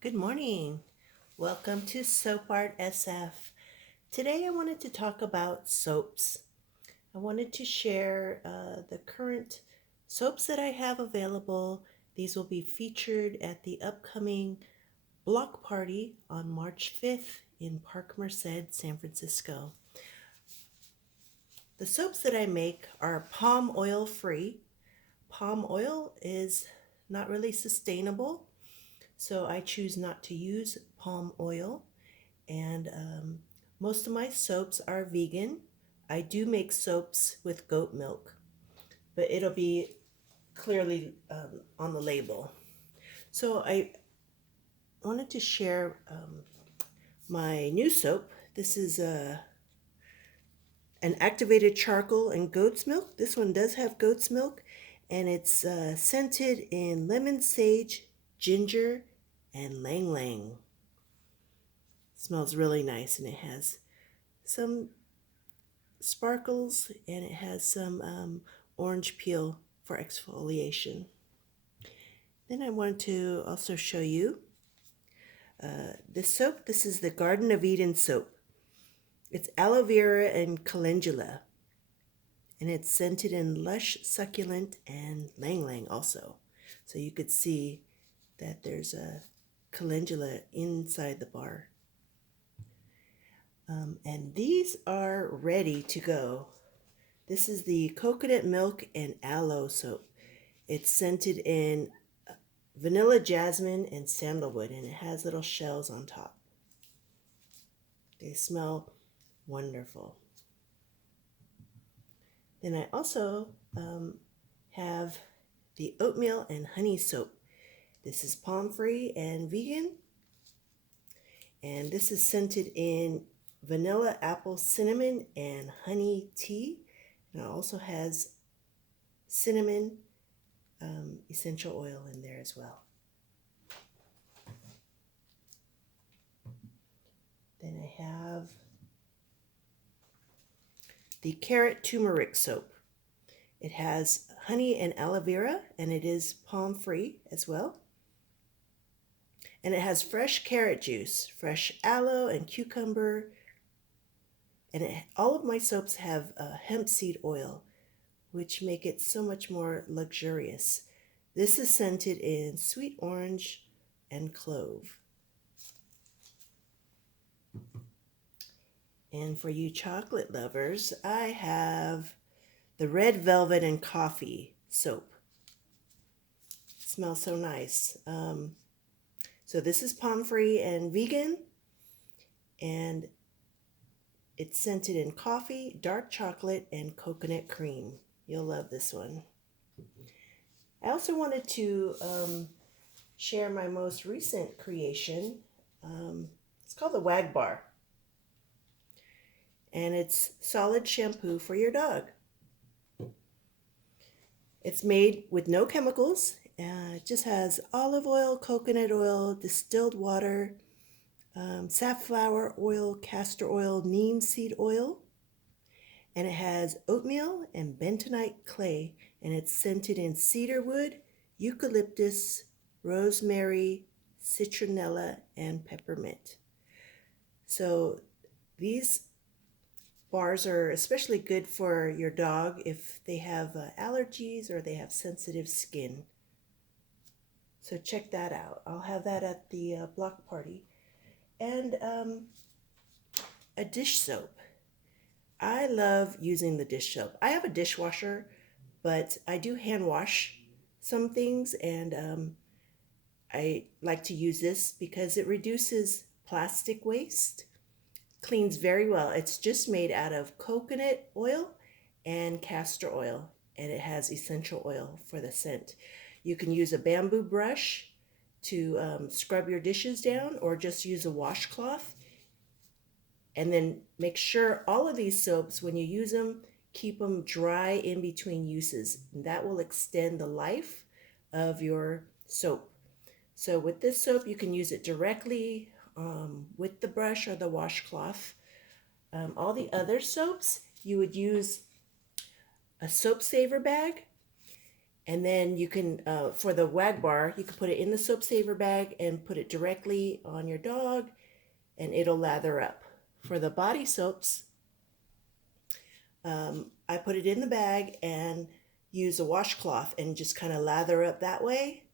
Good morning. Welcome to Soap Art SF. Today I wanted to talk about soaps. I wanted to share the current soaps that I have available. These will be featured at the upcoming block party on March 5th in Park Merced, San Francisco. The soaps that I make are palm oil free. Palm oil is not really sustainable, so I choose not to use palm oil. And most of my soaps are vegan. I do make soaps with goat milk, but it'll be clearly on the label. So I wanted to share my new soap. This is an activated charcoal and goat's milk. This one does have goat's milk, and it's scented in lemon, sage, ginger, and lang lang. Smells really nice, and it has some sparkles, and it has some orange peel for exfoliation. Then I want to also show you this soap. This is the Garden of Eden soap. It's aloe vera and calendula, and it's scented in lush, succulent, and lang lang also. So you could see that there's a calendula inside the bar. And these are ready to go. This is the coconut milk and aloe soap. It's scented in vanilla, jasmine, and sandalwood, and it has little shells on top. They smell wonderful. Then I also have the oatmeal and honey soap. This is palm free and vegan, and this is scented in vanilla, apple, cinnamon, and honey tea. And it also has cinnamon essential oil in there as well. Then I have the carrot turmeric soap. It has honey and aloe vera, and it is palm free as well. And it has fresh carrot juice, fresh aloe and cucumber. And all of my soaps have hemp seed oil, which make it so much more luxurious. This is scented in sweet orange and clove. And for you chocolate lovers, I have the red velvet and coffee soap. It smells so nice. So this is palm free and vegan, and it's scented in coffee, dark chocolate, and coconut cream. You'll love this one. I also wanted to share my most recent creation. It's called the Wag Bar, and it's solid shampoo for your dog. It's made with no chemicals. It just has olive oil, coconut oil, distilled water, safflower oil, castor oil, neem seed oil, and it has oatmeal and bentonite clay, and it's scented in cedarwood, eucalyptus, rosemary, citronella, and peppermint. So these bars are especially good for your dog if they have allergies or they have sensitive skin. So check that out. I'll have that at the block party. And a dish soap. I love using the dish soap. I have a dishwasher, but I do hand wash some things, and I like to use this because it reduces plastic waste, cleans very well. It's just made out of coconut oil and castor oil, and it has essential oil for the scent. You can use a bamboo brush to scrub your dishes down, or just use a washcloth. And then make sure all of these soaps, when you use them, keep them dry in between uses. And that will extend the life of your soap. So with this soap, you can use it directly with the brush or the washcloth. All the other soaps, you would use a soap saver bag, And then you can, for the wag bar, you can put it in the soap saver bag and put it directly on your dog and it'll lather up. For the body soaps, I put it in the bag and use a washcloth and just kind of lather up that way.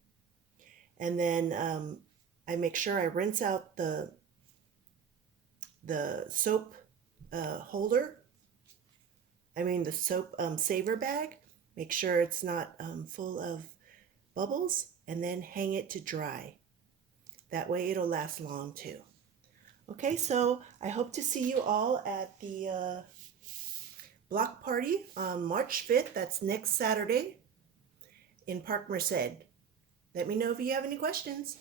And then I make sure I rinse out the soap holder. The soap saver bag. Make sure it's not full of bubbles, and then hang it to dry. That way it'll last long too. Okay, so I hope to see you all at the block party on March 5th. That's next Saturday in Park Merced. Let me know if you have any questions.